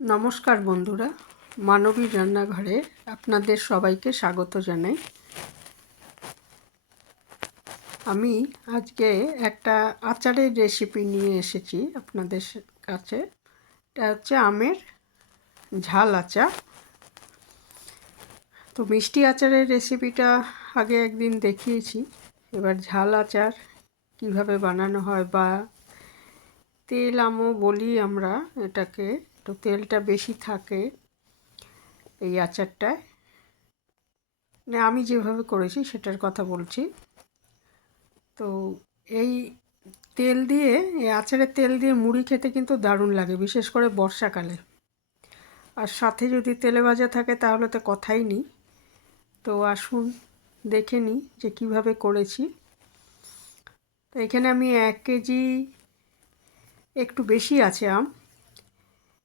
নমস্কার বন্ধুরা, মানবীর রান্নাঘরে আপনাদের সবাইকে স্বাগত জানাই। আমি আজকে একটা আচারের রেসিপি নিয়ে এসেছি আপনাদের কাছে। এটা হচ্ছে আমের ঝাল আচার। তো মিষ্টি আচারের রেসিপিটা আগে একদিন দেখিয়েছি। এবার ঝাল আচার কিভাবে বানানো হয়, বা তেল আমও বলি আমরা এটাকে, তো তেলটা বেশি থাকে এই আচারটায়। আমি যেভাবে করেছি সেটার কথা বলছি। তো এই তেল দিয়ে, এই আচারের তেল দিয়ে মুড়ি খেতে কিন্তু দারুণ লাগে, বিশেষ করে বর্ষাকালে। আর সাথে যদি তেলে ভাজা থাকে তাহলে তো কথাই নেই। তো আসুন দেখে নিই যে কীভাবে করেছি। তো এখানে আমি 1 কেজি একটু বেশি আছে আম।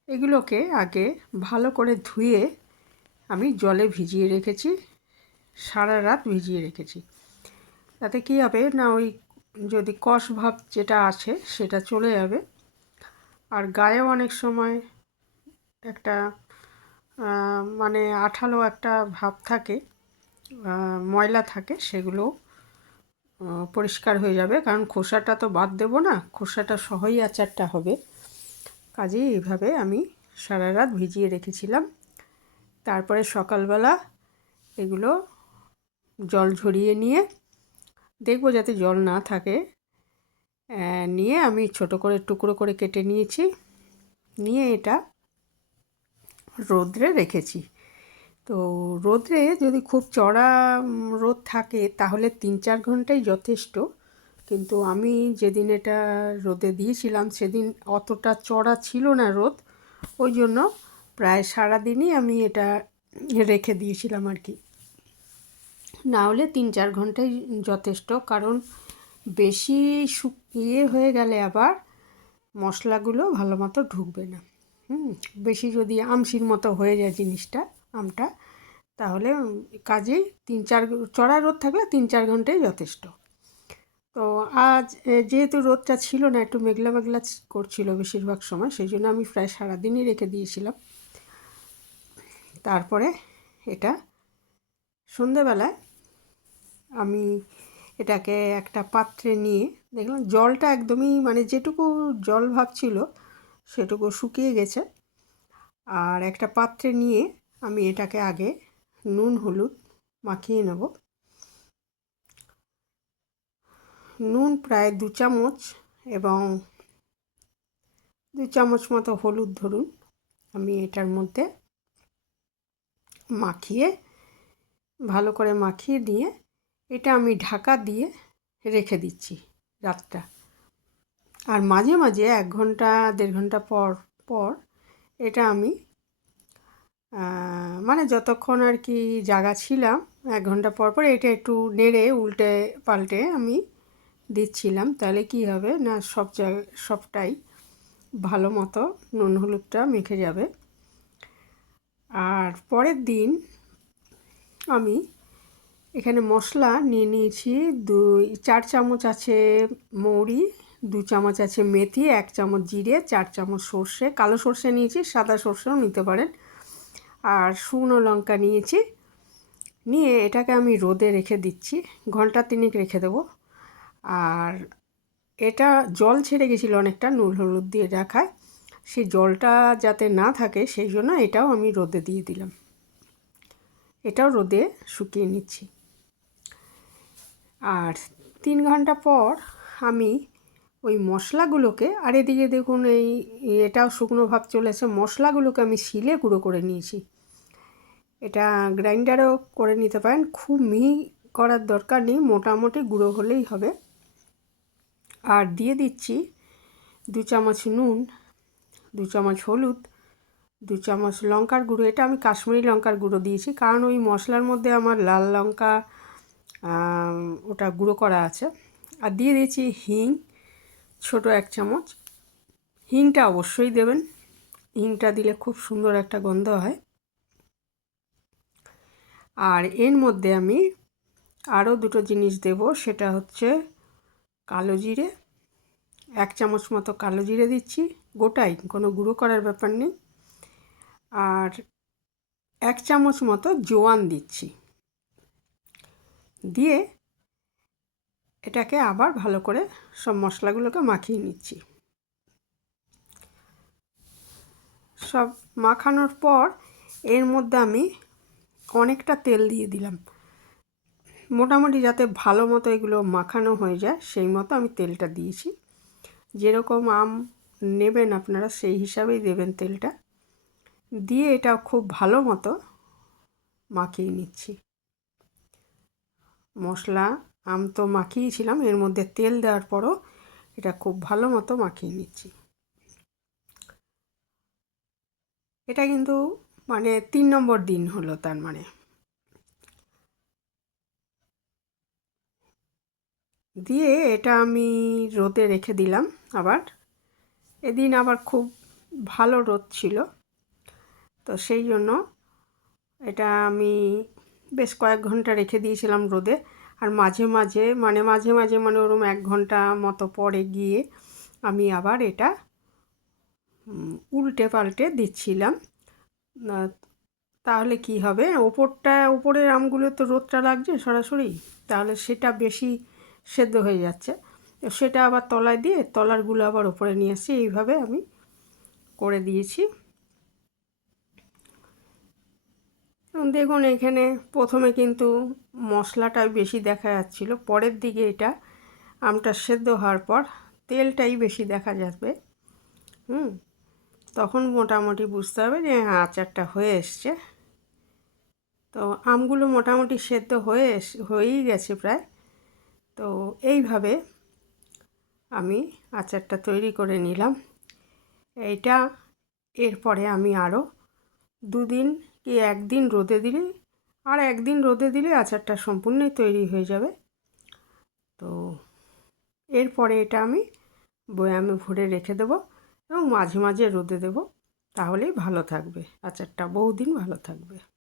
এগুলোকে আগে ভালো করে ধুয়ে আমি জলে ভিজিয়ে রেখেছি, সারা রাত ভিজিয়ে রেখেছি। তাতে কী হবে না, ওই যদি কষ ভাব যেটা আছে সেটা চলে যাবে। আর গায়েও অনেক সময় একটা মানে আঠালো একটা ভাব থাকে, ময়লা থাকে, সেগুলো পরিষ্কার হয়ে যাবে। কারণ খোসাটা তো বাদ দেবো না, খোসাটা সহই আচারটা হবে। কাজেই এইভাবে আমি সারা রাত ভিজিয়ে রেখেছিলাম। তারপরে সকালবেলা এগুলো জল ঝরিয়ে নিয়ে দেখবো যাতে জল না থাকে, নিয়ে আমি ছোট করে টুকরো করে কেটে নিয়েছি। নিয়ে এটা রোদ্রে রেখেছি। তো রোদ্রে যদি খুব চড়া রোদ থাকে তাহলে 3-4 ঘন্টাই যথেষ্ট। কিন্তু আমি যেদিন এটা রোদে দিয়েছিলাম সেদিন অতটা চড়া ছিল না রোদ, ওই জন্য প্রায় সারাদিনই আমি এটা রেখে দিয়েছিলাম আর কি। না হলে 3-4 ঘন্টাই যথেষ্ট। কারণ বেশি শুকিয়ে হয়ে গেলে আবার মশলাগুলো ভালো মতো ঢুকবে না। বেশি যদি আমশির মতো হয়ে যায় জিনিসটা, আমটা, তাহলে কাজেই 3-4 চড়া রোদ থাকলে 3-4 ঘন্টাই যথেষ্ট। তো আজ যেহেতু রোদটা ছিল না, একটু মেঘলা মেঘলা করছিল বেশিরভাগ সময়, সেই জন্য আমি প্রায় সারাদিনই রেখে দিয়েছিলাম। তারপরে এটা সন্ধেবেলায় আমি এটাকে একটা পাত্রে নিয়ে দেখলাম জলটা একদমই, মানে যেটুকু জল ভাব ছিল সেটুকু শুকিয়ে গেছে। আর একটা পাত্রে নিয়ে আমি এটাকে আগে নুন হলুদ মাখিয়ে নেব। নুন প্রায় 2 চামচ এবং 2 চামচ মতো হলুদ ধরুন, আমি এটার মধ্যে মাখিয়ে, ভালো করে মাখিয়ে দিয়ে এটা আমি ঢাকা দিয়ে রেখে দিচ্ছি রাতটা। আর মাঝে মাঝে 1 ঘন্টা 1.5 ঘন্টা পর পর এটা আমি মানে যতক্ষণ আর কি জাগা ছিলাম 1 ঘন্টা পর পর এটা একটু নেড়ে উল্টে পাল্টে আমি দিচ্ছিলাম। তাহলে কি হবে না, সবটাই ভালো মতো নুন হলুদটা মেখে যাবে। আর পরের দিন আমি এখানে মশলা নিয়ে নিয়েছি। 4 চামচ আছে মৌরি, 2 চামচ আছে মেথি, 1 চামচ জিরে, 4 চামচ সর্ষে, কালো সর্ষে নিয়েছি, সাদা সর্ষেও নিতে পারেন। আর শুকনো লঙ্কা নিয়েছি। নিয়ে এটাকে আমি রোদে রেখে দিচ্ছি, ঘন্টা 3 রেখে দেবো। আর এটা জল ছেড়ে গেছিলো অনেকটা নুন হলুদ দিয়ে রাখায়, সেই জলটা যাতে না থাকে সেই জন্য এটাও আমি রোদে দিয়ে দিলাম। এটাও রোদে শুকিয়ে নিচ্ছি। আর 3 ঘন্টা পর আমি ওই মশলাগুলোকে, আর এদিকে দেখুন এটাও শুকনো ভাব চলেছে, মশলাগুলোকে আমি শিলে গুঁড়ো করে নিয়েছি। এটা গ্রাইন্ডারেও করে নিতে পারেন, খুব মিহি করার দরকার নেই, মোটামুটি গুঁড়ো হলেই হবে। আর দিয়ে দিচ্ছি 2 চামচ নুন, 2 চামচ হলুদ, 2 চামচ লঙ্কার গুঁড়ো। এটা আমি কাশ্মীরি লঙ্কার গুঁড়ো দিয়েছি, কারণ ওই মশলার মধ্যে আমার লাল লঙ্কা ওটা গুঁড়ো করা আছে। আর দিয়ে দিয়েছি হিং, ছোটো 1 চামচ। হিংটা অবশ্যই দেবেন, হিংটা দিলে খুব সুন্দর একটা গন্ধ হয়। আর এর মধ্যে আমি আরও 2টো জিনিস দেব, সেটা হচ্ছে কালো জিরে, 1 চামচ মতো কালো জিরে দিচ্ছি, গোটাই, কোনো গুঁড়ো করার ব্যাপার নেই। আর 1 চামচ মতো জোয়ান দিচ্ছি, দিয়ে এটাকে আবার ভালো করে সব মশলাগুলোকে মাখিয়ে নিচ্ছি। সব মাখানোর পর এর মধ্যে আমি অনেকটা তেল দিয়ে দিলাম, মোটামুটি যাতে ভালো মতো এগুলো মাখানো হয়ে যায় সেই মতো আমি তেলটা দিয়েছি। যেরকম আম নেবেন আপনারা সেই হিসাবেই দেবেন তেলটা, দিয়ে এটা খুব ভালো মতো মাখিয়ে নিচ্ছি। মশলা আম তো মাখিয়েছিলাম, এর মধ্যে তেল দেওয়ার পরও এটা খুব ভালো মতো মাখিয়ে নিচ্ছি। এটা কিন্তু মানে 3 নম্বর দিন হলো, তার মানে দিয়ে এটা আমি রোদে রেখে দিলাম। আবার এদিন আবার খুব ভালো রোদ ছিল, তো সেই জন্য এটা আমি বেশ কয়েক ঘন্টা রেখে দিয়েছিলাম রোদে। আর মাঝে মাঝে মানে ওরকম 1 ঘন্টা মতো পরে গিয়ে আমি আবার এটা উল্টে পাল্টে দিচ্ছিলাম। তাহলে কি হবে, ওপরের আমগুলো তো রোদটা লাগছে সরাসরি, তাহলে সেটা বেশি সেদ্ধ হয়ে যাচ্ছে, তো সেটা আবার তলায় দিয়ে তলারগুলো আবার ওপরে নিয়ে আসছি। এইভাবে আমি করে দিয়েছি। দেখুন এখানে প্রথমে কিন্তু মশলাটাই বেশি দেখা যাচ্ছিল, পরের দিকে এটা আমটা সেদ্ধ হওয়ার পর তেলটাই বেশি দেখা যাবে। তখন মোটামুটি বুঝতে হবে যে হ্যাঁ আচারটা হয়ে এসছে। তো আমগুলো মোটামুটি সেদ্ধ হয়েই গেছে প্রায়। তো এইভাবে আমি আচারটা তৈরি করে নিলাম। এইটা এরপরে আমি আরও 2 দিন কি 1 দিন রোদে দিলে, আর 1 দিন রোদে দিলে আচারটা সম্পূর্ণই তৈরি হয়ে যাবে। তো এরপরে এটা আমি বয়ামে ভরে রেখে দেবো এবং মাঝে মাঝে রোদে দেবো, তাহলেই ভালো থাকবে আচারটা, বহুদিন ভালো থাকবে।